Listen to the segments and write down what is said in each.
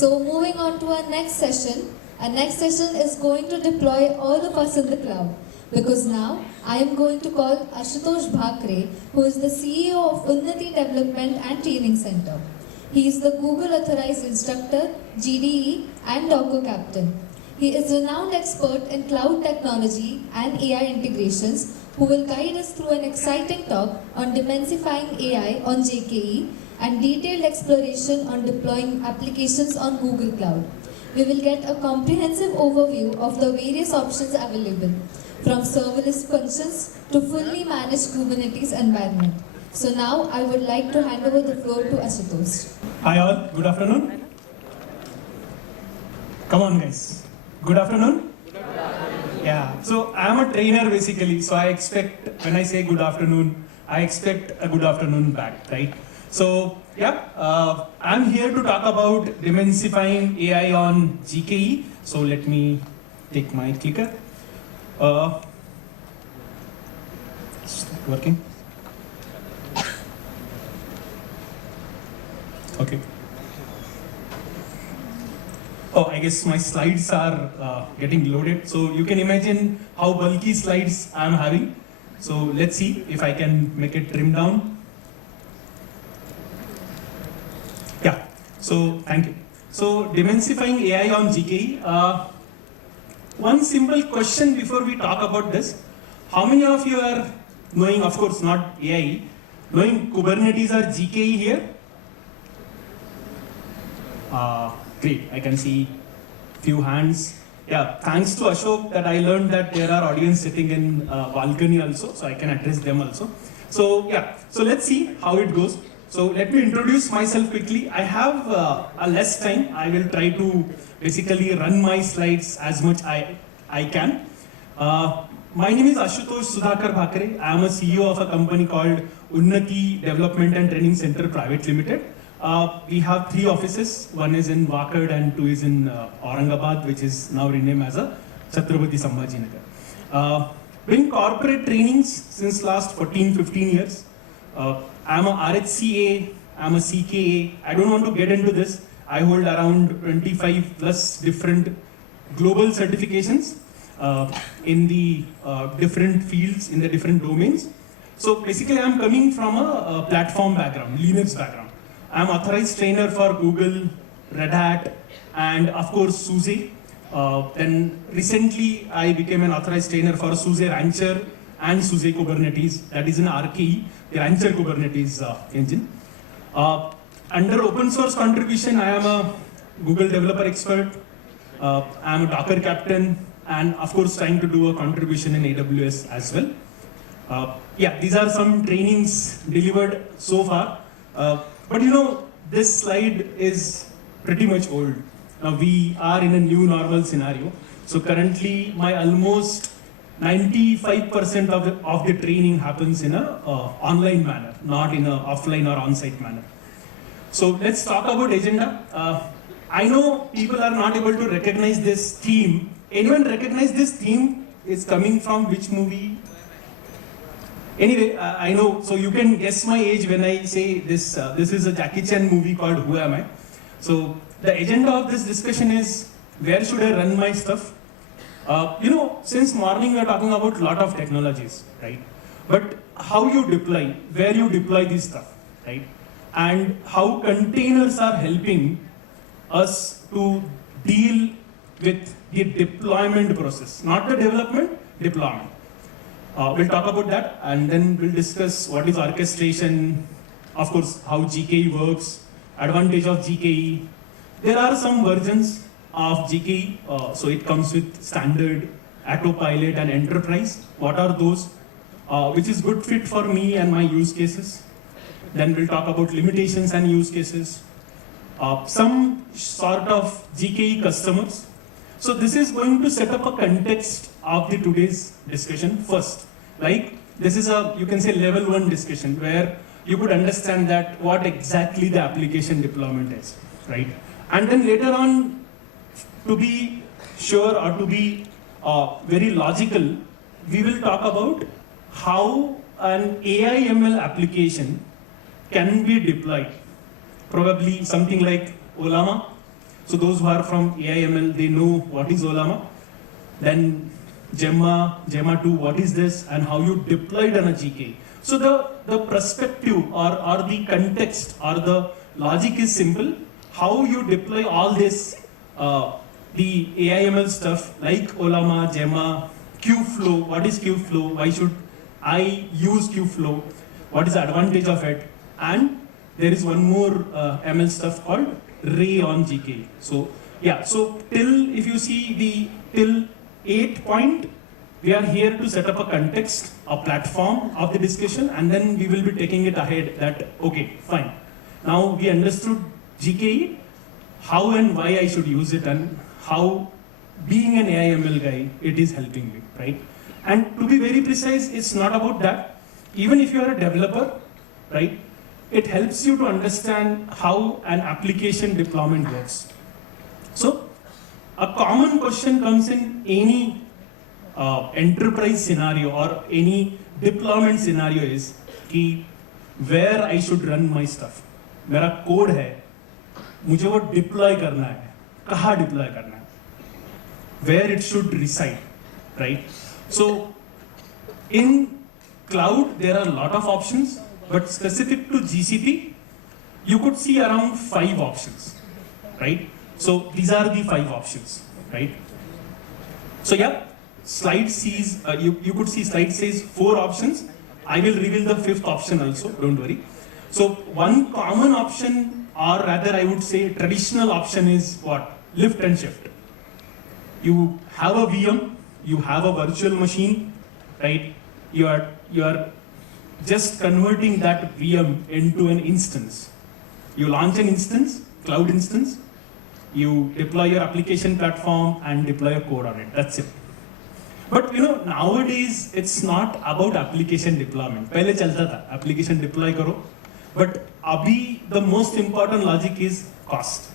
So moving on to our next session. Our next session is going to deploy all of us in the cloud. Because now I am going to call Ashutosh Bhakare, who is the CEO of Unnati Development and Training Center. He is the Google Authorized Instructor, GDE and Docker Captain. He is a renowned expert in cloud technology and AI integrations who will guide us through an exciting talk on Demensifying AI on GKE and detailed exploration on deploying applications on Google Cloud. We will get a comprehensive overview of the various options available, from serverless functions to fully managed Kubernetes environment. So now I would like to hand over the floor to Ashutosh. Hi all, good afternoon. Come on guys, good afternoon? Yeah, so I am a trainer basically, so I expect, when I say good afternoon, I expect a good afternoon back, right? So yeah, I'm here to talk about Demensifying AI on GKE. So let me take my clicker. Working? Okay. Oh, I guess my slides are getting loaded. So you can imagine how bulky slides I'm having. So let's see if I can make it trim down. Yeah, so thank you. So Demensifying AI on GKE. One simple question before we talk about this. How many of you are knowing, of course not AI, knowing Kubernetes or GKE here? Great, I can see few hands. Yeah, thanks to Ashok that I learned that there are audience sitting in balcony also, so I can address them also. So yeah, so let's see how it goes. So let me introduce myself quickly. I have a less time. I will try to basically run my slides as much I can. My name is Ashutosh Bhakare. I am a CEO of a company called Unnati Development and Training Center Private Limited. We have 3 offices. One is in Wakad and 2 is in Aurangabad, which is now renamed as a Chhatrapati Sambhajinagar. Doing corporate trainings since last 14-15 years. I'm a RHCA, I'm a CKA. I don't want to get into this. I hold around 25 plus different global certifications in the different fields, in the different domains. So basically I'm coming from a platform background, Linux background. I'm authorized trainer for Google, Red Hat, and of course SUSE. Then recently I became an authorized trainer for SUSE Rancher and SUSE Kubernetes, that is an RKE, the Rancher Kubernetes engine. Under open source contribution, I am a Google developer expert, I am a Docker captain, and of course trying to do a contribution in AWS as well. Yeah, these are some trainings delivered so far. But you know, this slide is pretty much old. Now we are in a new normal scenario. So currently my almost 95% of the training happens in a online manner, not in a offline or on-site manner. So let's talk about agenda. I know people are not able to recognize this theme. Anyone recognize this theme is coming from which movie? Anyway, I know, so you can guess my age when I say this. This is a Jackie Chan movie called Who Am I? So the agenda of this discussion is, where should I run my stuff? You know, since morning we are talking about a lot of technologies, right? But how you deploy, where you deploy this stuff, right? And how containers are helping us to deal with the deployment process, not the development, deployment. We'll talk about that, and then we'll discuss what is orchestration, of course, how GKE works, advantage of GKE. There are some versions of GKE, so it comes with standard, autopilot, and enterprise. What are those? Which is good fit for me and my use cases. Then we'll talk about limitations and use cases. Some sort of GKE customers. So this is going to set up a context of the today's discussion first. Like this is a, you can say level 1 discussion where you could understand that what exactly the application deployment is, right? And then later on, to be sure or to be very logical, we will talk about how an AI ML application can be deployed. Probably something like Olama. So those who are from AIML, they know what is Olama. Then Gemma 2, what is this and how you deployed on a GKE. So the perspective or the context or the logic is simple. How you deploy all this, the AIML stuff like Olama, Gemma, Kubeflow, what is Kubeflow, why should I use Kubeflow, what is the advantage of it, and there is one more ML stuff called Ray on GKE. So yeah, so till, if you see the till 8 point, we are here to set up a context, a platform of the discussion, and then we will be taking it ahead that, okay, fine. Now we understood GKE, how and why I should use it, and how being an AIML guy, it is helping me, right? And to be very precise, it's not about that. Even if you are a developer, right, it helps you to understand how an application deployment works. So a common question comes in any enterprise scenario or any deployment scenario is कि where I should run my stuff. मेरा code है, मुझे वो deploy करना है, कहाँ deploy करना है, where it should reside, right? So in cloud there are a lot of options, but specific to GCP, you could see around 5 options, right? So these are the 5 options, right? So yeah, slide sees, you could see slide says 4 options. I will reveal the 5th option also, don't worry. So one common option, or rather I would say traditional option is what? Lift and shift. You have a VM, you have a virtual machine, right? You are just converting that VM into an instance. You launch an instance, cloud instance, you deploy your application platform and deploy a code on it. That's it. But you know, nowadays it's not about application deployment. पहले चलता था application deploy करो, but अभी the most important logic is cost.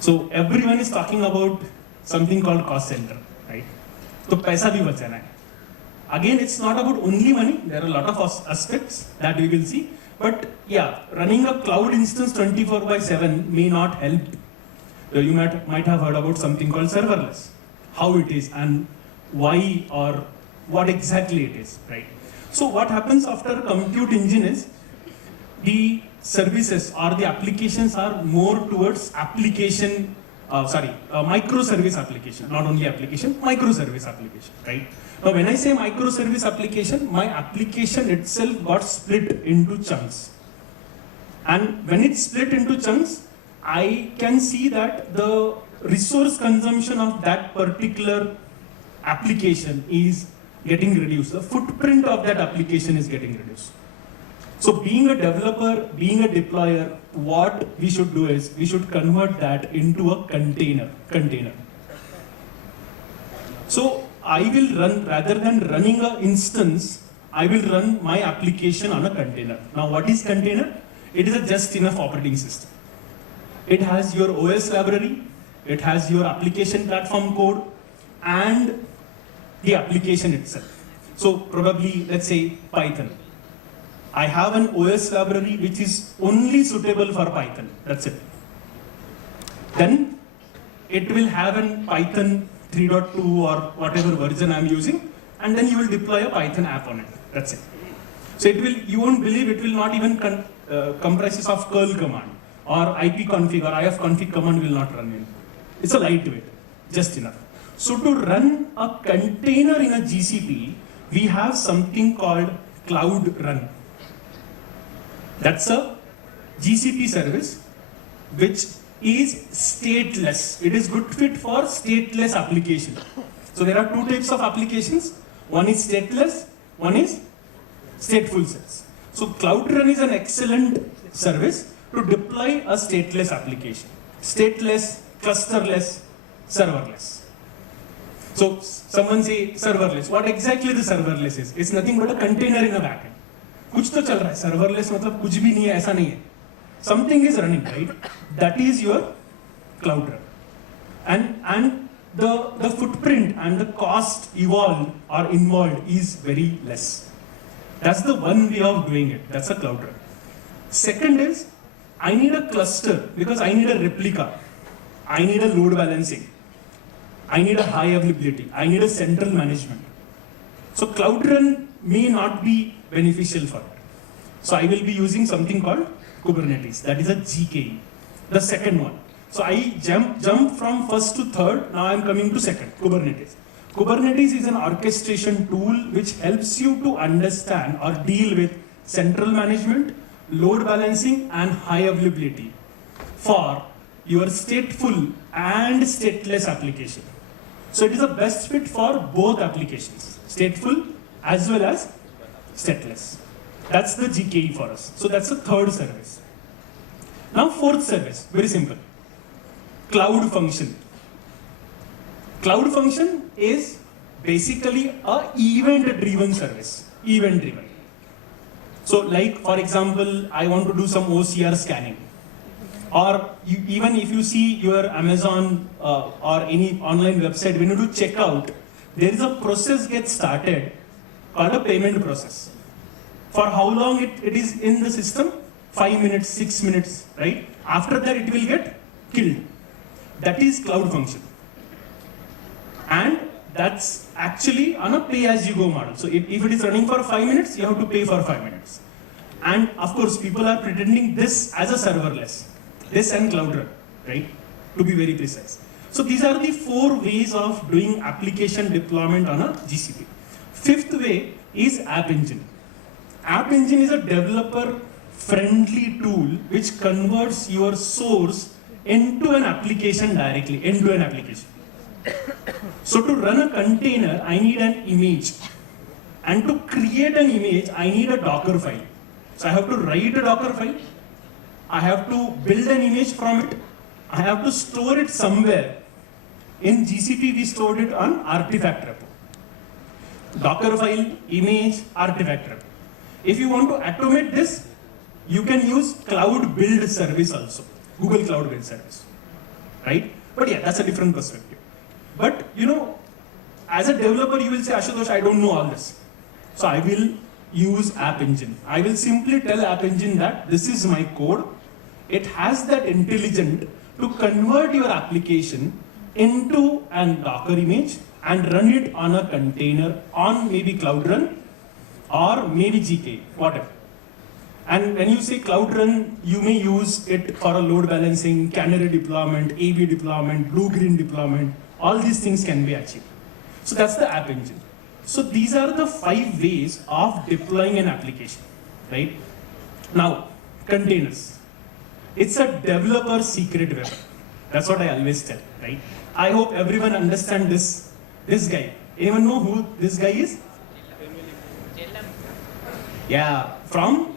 So everyone is talking about something called cost center, right? तो पैसा भी बचाना है. Again, it's not about only money. There are a lot of aspects that we will see. But yeah, running a cloud instance 24/7 may not help. You might have heard about something called serverless. How it is and why or what exactly it is, right? So what happens after a compute engine is the services or the applications are more towards application, microservice application, not only application, microservice application, right? Now when I say microservice application, my application itself got split into chunks. And when it's split into chunks, I can see that the resource consumption of that particular application is getting reduced. The footprint of that application is getting reduced. So being a developer, being a deployer, what we should do is we should convert that into a container. So I will run, rather than running an instance, I will run my application on a container. Now what is container? It is a just enough operating system. It has your OS library, it has your application platform code and the application itself. So probably, let's say Python. I have an OS library which is only suitable for Python. That's it. Then it will have an Python 3.2 or whatever version I'm using, and then you will deploy a Python app on it. That's it. So it will, you won't believe, it will not even comprises of curl command or ipconfig or ifconfig command will not run in. It's a lightweight, just enough. So to run a container in a GCP, we have something called Cloud Run. That's a GCP service which is stateless. It is good fit for stateless application. So there are 2 types of applications. One is stateless, one is stateful cells. So Cloud Run is an excellent service to deploy a stateless application. Stateless, clusterless, serverless. So someone say serverless. What exactly the serverless is? It's nothing but a container in a backend. कुछ तो चल रहा है. Serverless मतलब कुछ भी नहीं है, ऐसा नहीं है. Something is running, right? That is your Cloud Run. And the footprint and the cost involved is very less. That's the one way of doing it. That's a Cloud Run. Second is I need a cluster because I need a replica. I need a load balancing. I need a high availability. I need a central management. So Cloud Run may not be beneficial for it. So I will be using something called Kubernetes. That is a GKE. The second one. So I jump from first to third. Now I am coming to second, Kubernetes. Kubernetes is an orchestration tool which helps you to understand or deal with central management, load balancing, and high availability for your stateful and stateless application. So it is a best fit for both applications, stateful as well as stateless. That's the GKE for us. So that's the third service. Now fourth service, very simple. Cloud function. Cloud function is basically a event-driven service, event-driven. So like, for example, I want to do some OCR scanning. Or even if you see your Amazon or any online website, when you do checkout, there is a process gets started called a payment process. For how long it is in the system? 5 minutes, 6 minutes, right? After that, it will get killed. That is cloud function. And that's actually on a pay-as-you-go model. So if it is running for 5 minutes, you have to pay for 5 minutes. And of course, people are pretending this as a serverless. This and Cloud Run, right? To be very precise. So these are the 4 ways of doing application deployment on a GCP. Fifth way is App Engine. App Engine is a developer-friendly tool which converts your source into an application directly, into an application. So to run a container, I need an image. And to create an image, I need a Docker file. So I have to write a Docker file. I have to build an image from it. I have to store it somewhere. In GCP, we stored it on artifact repo. Docker file, image, artifact repo. If you want to automate this, you can use Cloud Build Service also. Google Cloud Build Service. Right? But yeah, that's a different perspective. But you know, as a developer, you will say, Ashutosh, I don't know all this. So I will use App Engine. I will simply tell App Engine that this is my code. It has that intelligence to convert your application into a Docker image and run it on a container on maybe Cloud Run or maybe GKE, whatever. And when you say Cloud Run, you may use it for a load balancing, canary deployment, AB deployment, blue-green deployment. All these things can be achieved. So that's the App Engine. So these are the 5 ways of deploying an application, right? Now, containers. It's a developer secret weapon. That's what I always tell, right? I hope everyone understands this guy. Anyone know who this guy is? Yeah, from?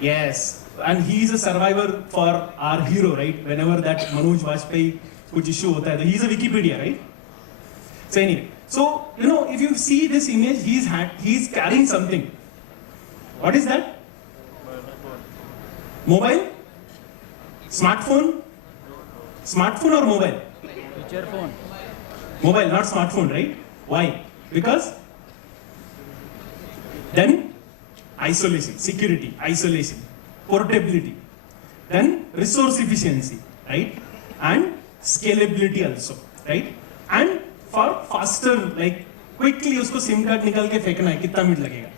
Yes, and he is a survivor for our hero, right? Whenever that Manoj Vajpayee kuch issue hota hai, he's a Wikipedia, right? So anyway, so you know, if you see this image, he's carrying something. What is that? Mobile? Smartphone? Smartphone or mobile? Feature phone. Mobile, not smartphone, right? Why? Because then isolation, security, isolation, portability, then resource efficiency, right? And scalability also, right? And for faster, like quickly उसको SIM card निकाल के फेंकना है, कितना minute लगेगा?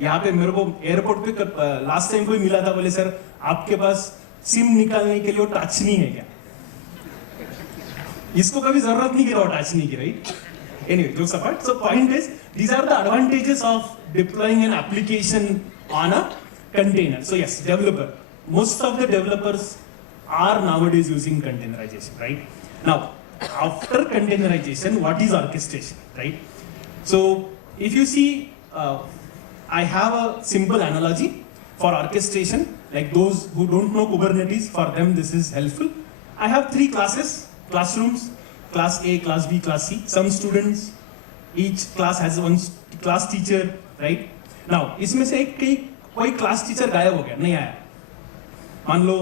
यहाँ पे मेरे को एयरपोर्ट पे लास्ट टाइम कोई मिला था, बोले सर आपके पास सिम निकालने के लिए वो टच नहीं है क्या? इसको कभी जरूरत नहीं गिरा टच नहीं की, right? Anyway, jokes apart. So point is, these are the advantages of deploying an application on a container. So yes, developer. Most of the developers are nowadays using containerization, right? Now, after containerization, what is orchestration, right? So if you see, I have a simple analogy for orchestration. Like those who don't know Kubernetes, for them this is helpful. I have 3 classes, classrooms. Class A, class B, class C. Some students, each class has one class teacher, right? Now, इसमें से कोई class teacher गायब हो गया, नहीं आया. मान लो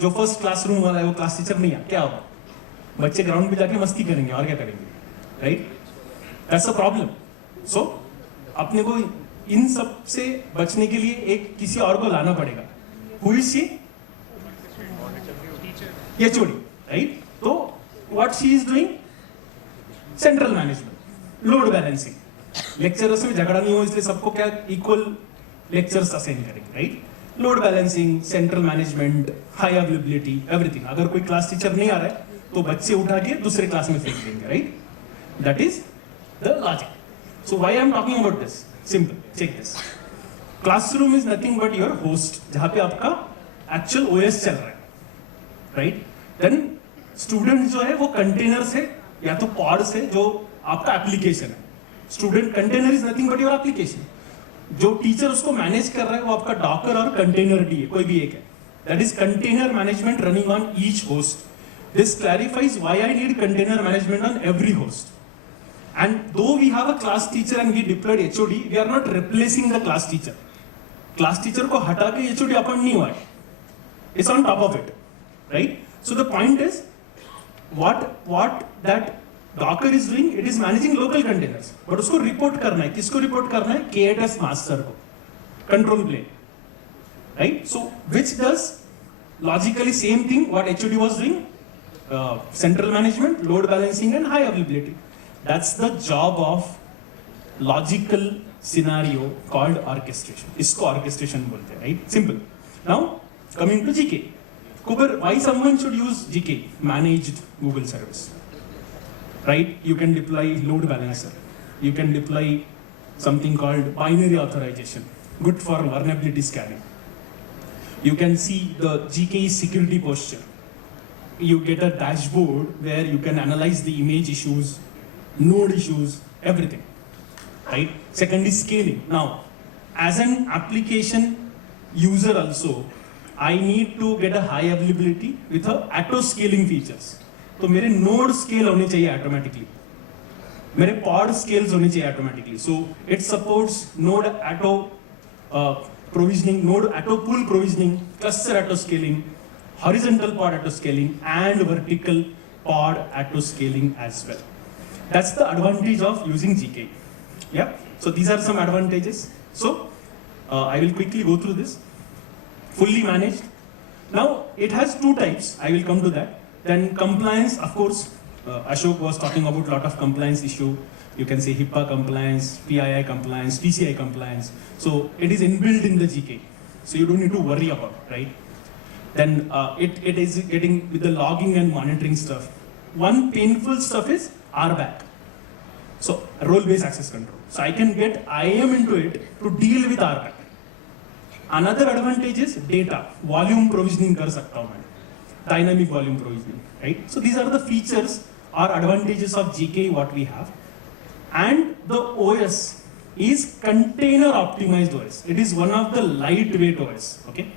जो first classroom वाला है वो class teacher नहीं आया, क्या होगा? बच्चे ground पे जाके मस्ती करेंगे और क्या करेंगे, right? That's the problem. So, अपने को इन सब से बचने के लिए एक किसी और को लाना पड़ेगा. Who is she? HOD, right? So what she is doing? Central management, load balancing. Lecturers में झगड़ा नहीं हो इसलिए सबको क्या equal lectures assign करेंगे, right? Load balancing, central management, high availability, everything. अगर कोई class teacher नहीं आ रहा है तो बच्चे उठा के दूसरे क्लास में फेंक देंगे, right? That is the logic. So why I am talking about this? Simple. Check this. Classroom is nothing but your host, जहाँ पे आपका actual OS चल रहा है, right? Then student जो है वो containers है या तो pods है जो आपका application है. Student container is nothing but your application. जो teacher उसको manage कर रहा है वो आपका Docker और container D है, कोई भी एक है. That is container management running on each host. This clarifies why I need container management on every host. And though we have a class teacher and we deployed HOD, we are not replacing the class teacher. Class teacher को हटा के HOD appoint नहीं हुआ है. It's on top of it, right? So the point is, what that Docker is doing, it is managing local containers. But उसको report करना है, किसको report करना है? K8s master को, control plane, right? So which does logically same thing what HOD was doing, central management, load balancing, and high availability. That's the job of logical scenario called orchestration. इसको orchestration बोलते हैं, right? Simple. Now coming to GKE. Why someone should use GKE? Managed Google service, right? You can deploy load balancer. You can deploy something called binary authorization, good for vulnerability scanning. You can see the GKE security posture. You get a dashboard where you can analyze the image issues, node issues, everything, right? Second is scaling. Now, as an application user also, I need to get a high availability with a auto scaling features. तो मेरे node scale होने चाहिए automatically. मेरे pod scales होने चाहिए automatically. So it supports node auto provisioning, node auto pool provisioning, cluster auto scaling, horizontal pod auto scaling, and vertical pod auto scaling as well. That's the advantage of using GKE. Yeah. So these are some advantages. So I will quickly go through this. Fully managed. Now it has two types. I will come to that. Then compliance, of course. Ashok was talking about a lot of compliance issue. You can say HIPAA compliance, PII compliance, PCI compliance. So it is inbuilt in the GKE. So you don't need to worry about it, right? Then it is getting with the logging and monitoring stuff. One painful stuff is RBAC. So role-based access control. So I can get IAM into it to deal with RBAC. Another advantage is data. Volume provisioning कर सकता हूँ मैं. Dynamic volume provisioning, right? So these are the features or advantages of GKE what we have. And the OS is container optimized OS. It is one of the lightweight OS, okay?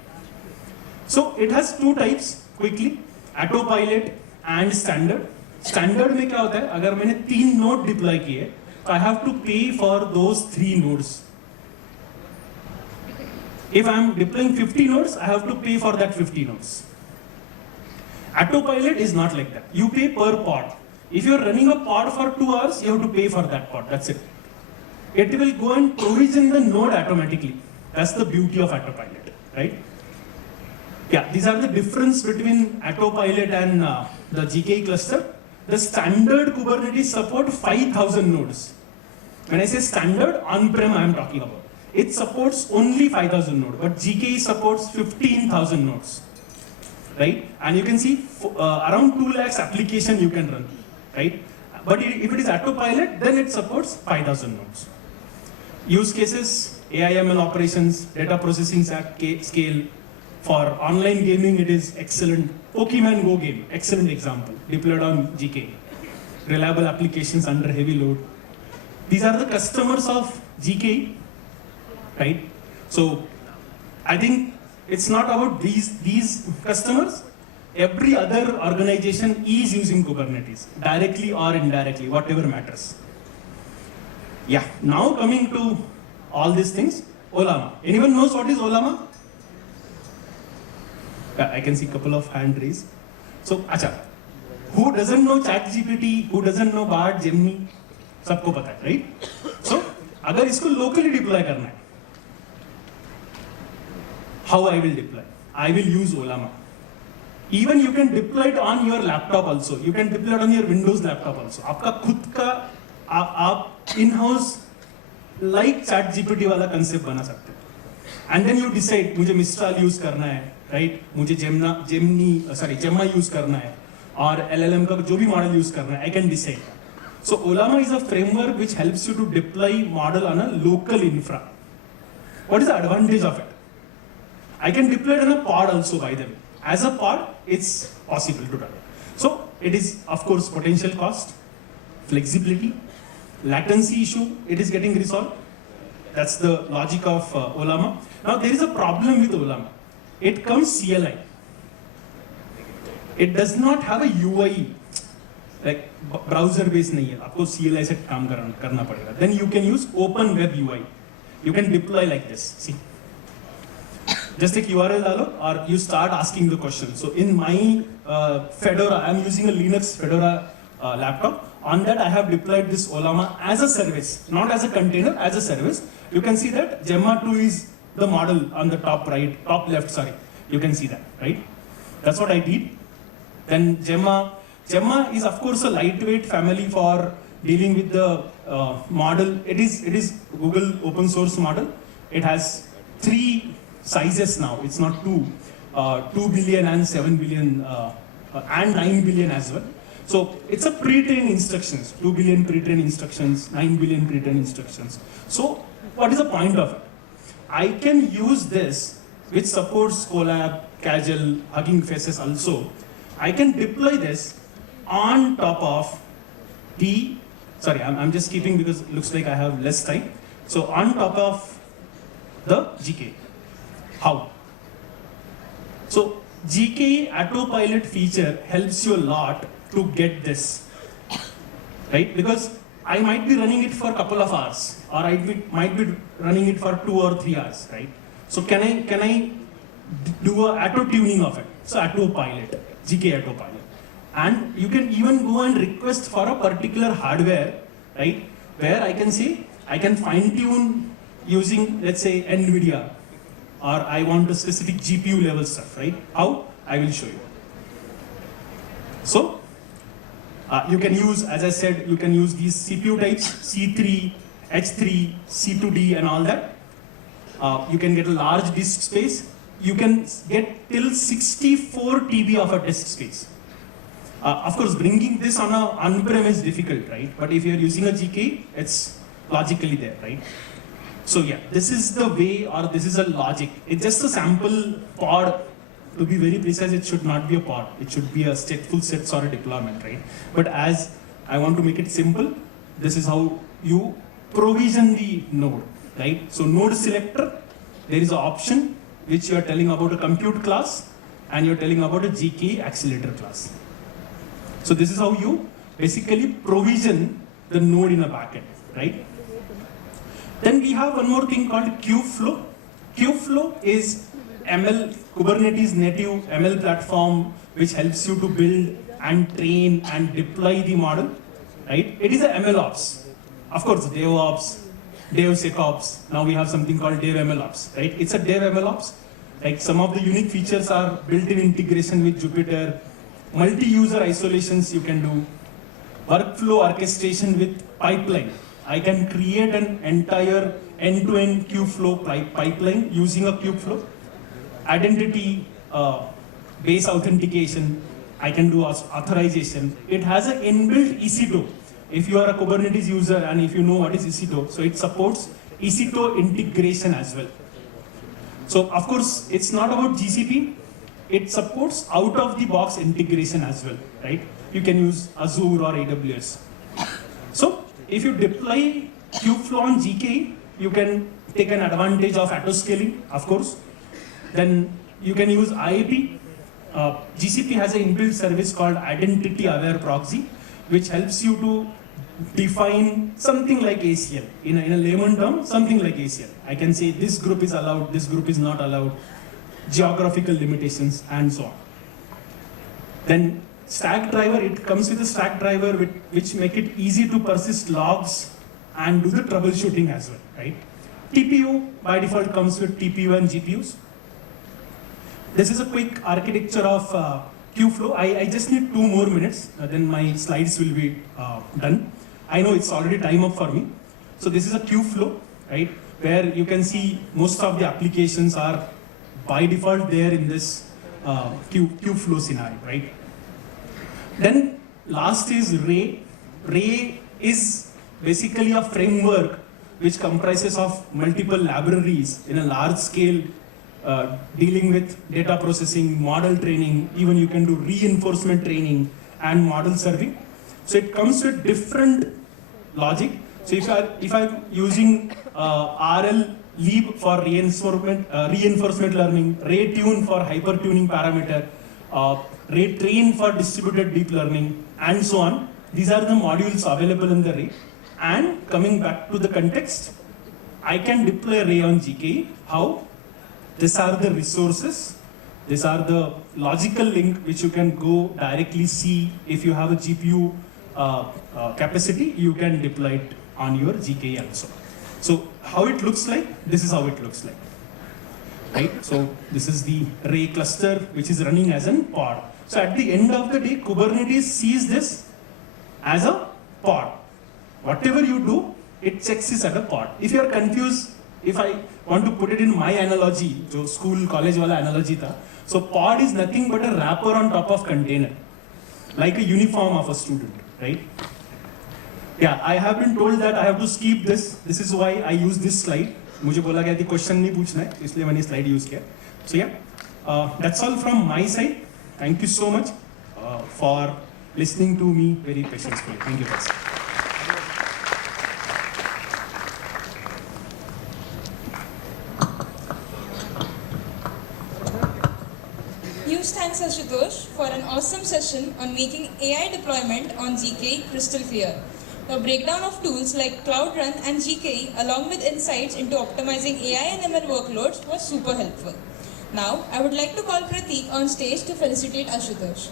So it has two types, quickly, autopilot and standard. Standard में क्या होता है? अगर मैंने 3 node deploy किए तो I have to pay for those 3 nodes. If I am deploying 50 nodes, I have to pay for that 50 nodes. Autopilot is not like that. You pay per pod. If you are running a pod for 2 hours, you have to pay for that pod. That's it. It will go and provision the node automatically. That's the beauty of autopilot, right? Yeah, these are the difference between autopilot and the GKE cluster. The standard Kubernetes support 5,000 nodes. When I say standard, on-prem I am talking about. It supports only 5,000 nodes, but GKE supports 15,000 nodes, right? And you can see around 2 lakhs application you can run, right? But if it is autopilot, then it supports 5,000 nodes. Use cases, AI/ML operations, data processing at scale. For online gaming, it is excellent. Pokemon Go game, excellent example, deployed on GKE. Reliable applications under heavy load. These are the customers of GKE, right? So I think it's not about these customers. Every other organization is using Kubernetes, directly or indirectly, whatever matters. Yeah, now coming to all these things, Olama. Anyone knows what is Olama? I can see a couple of hand raised. So, acha, who doesn't know ChatGPT, who doesn't know Bard, Gemini, सबको पता है, right? So, अगर इसको locally deploy करना है, how I will deploy? I will use Olama. Even you can deploy it on your laptop also. You can deploy it on your Windows laptop also. आपका खुद का आप in-house like ChatGPT वाला concept बना सकते हैं. And then you decide मुझे Mistral use करना है, right? मुझे Gemma use करना है, और LLM का जो भी model use करना है, I can decide. So Ollama is a framework which helps you to deploy model on a local infra. What is the advantage of it? I can deploy it on a pod also, by the way. As a pod, it's possible to run. So it is, of course, potential cost, flexibility, latency issue, it is getting resolved. That's the logic of Ollama. Now there is a problem with Ollama. It comes CLI. It does not have a UI. Like browser based नहीं है, आपको CLI से काम करना पड़ेगा. Then you can use open web UI. You can deploy like this. See, just take URL डालो, or you start asking the question. So in my Fedora, I am using a Linux Fedora laptop. On that, I have deployed this Ollama as a service, not as a container, as a service. You can see that Gemma 2 is the model on the top right, top left. Sorry, you can see that, right? That's what I did. Then Gemma is of course a lightweight family for dealing with the model. It is Google open source model. It has 3 sizes now. It's not 2 billion and 7 billion and 9 billion as well. So it's a pre-trained instructions, 2 billion pre-trained instructions, 9 billion pre-trained instructions. So what is the point of it? I can use this, which supports Colab, Kaggle, Hugging Faces also. I can deploy this on top of the, sorry, I'm just keeping because it looks like I have less time. So on top of the GKE. How? So GKE autopilot feature helps you a lot to get this, right? Because I might be running it for a couple of hours, or I might be running it for 2 or 3 hours, right? So can I do a auto tuning of it? So autopilot, GKE autopilot. And you can even go and request for a particular hardware, right? Where I can say, I can fine tune using, let's say, NVIDIA, or I want a specific GPU level stuff, right? How? I will show you. So, you can use, as I said, you can use these CPU types, C3, H3, C2D and all that. You can get a large disk space. You can get till 64 TB of a disk space. Of course, bringing this on a on-prem is difficult, right? But if you're using a GKE, it's logically there, right? So yeah, this is the way, or this is a logic. It's just a sample pod. To be very precise, it should not be a pod. It should be a stateful set sort of deployment, right? But as I want to make it simple, this is how you provision the node, right? So node selector, there is an option which you are telling about a compute class, and you're telling about a GKE accelerator class. So this is how you basically provision the node in a backend, right? Then we have one more thing called Kubeflow. Kubeflow is ML, Kubernetes native ML platform which helps you to build and train and deploy the model, right? It is a ML ops. Of course, DevOps, DevSecOps. Now we have something called DevMLOps, right? It's a DevMLOps. Like some of the unique features are built-in integration with Jupyter, multi-user isolations you can do, workflow orchestration with pipeline. I can create an entire end-to-end Kubeflow pipeline using a Kubeflow. Identity base authentication, I can do authorization. It has an inbuilt EC2. If you are a Kubernetes user and if you know what is EC2, so it supports EC2 integration as well. So of course, it's not about GCP. It supports out-of-the-box integration as well, right? You can use Azure or AWS. So if you deploy Kubeflow on GKE, you can take an advantage of auto-scaling, of course. Then you can use IAP. GCP has an inbuilt service called Identity Aware Proxy, which helps you to define something like ACL. In a layman term, something like ACL. I can say this group is allowed, this group is not allowed, geographical limitations, and so on. Then stack driver, it comes with a stack driver which make it easy to persist logs and do the troubleshooting as well, right? TPU by default comes with TPU and GPUs. This is a quick architecture of Kubeflow. I just need 2 more minutes, then my slides will be done. I know it's already time up for me. So this is a Kubeflow, right? Where you can see most of the applications are by default there in this Kubeflow scenario, right? Then last is Ray. Ray is basically a framework which comprises of multiple libraries in a large scale, dealing with data processing, model training, even you can do reinforcement training and model serving. So it comes with different logic. So if I'm using RL Leap for reinforcement learning, Ray Tune for hyper tuning parameter, Ray Train for distributed deep learning, and so on. These are the modules available in the Ray. And coming back to the context, I can deploy Ray on GKE. How? These are the resources. These are the logical link which you can go directly see. If you have a GPU capacity, you can deploy it on your GKE also. So how it looks like, this is how it looks like. Right? So this is the Ray cluster which is running as a pod. So at the end of the day, Kubernetes sees this as a pod. Whatever you do, it checks this as a pod. If you are confused, if I want to put it in my analogy, jo school, college wala analogy tha, so pod is nothing but a wrapper on top of container, like a uniform of a student, right? Yeah, I have been told that I have to skip this. This is why I use this slide. मुझे बोला गया कि question नहीं पूछना है, इसलिए मैंने slide use किया. So yeah, that's all from my side. Thank you so much for listening to me very patiently. Thank you guys. Huge thanks Ashutosh for an awesome session on making AI deployment on GKE crystal clear. The breakdown of tools like Cloud Run and GKE along with insights into optimizing AI and ML workloads was super helpful. Now, I would like to call Prateek on stage to felicitate Ashutosh.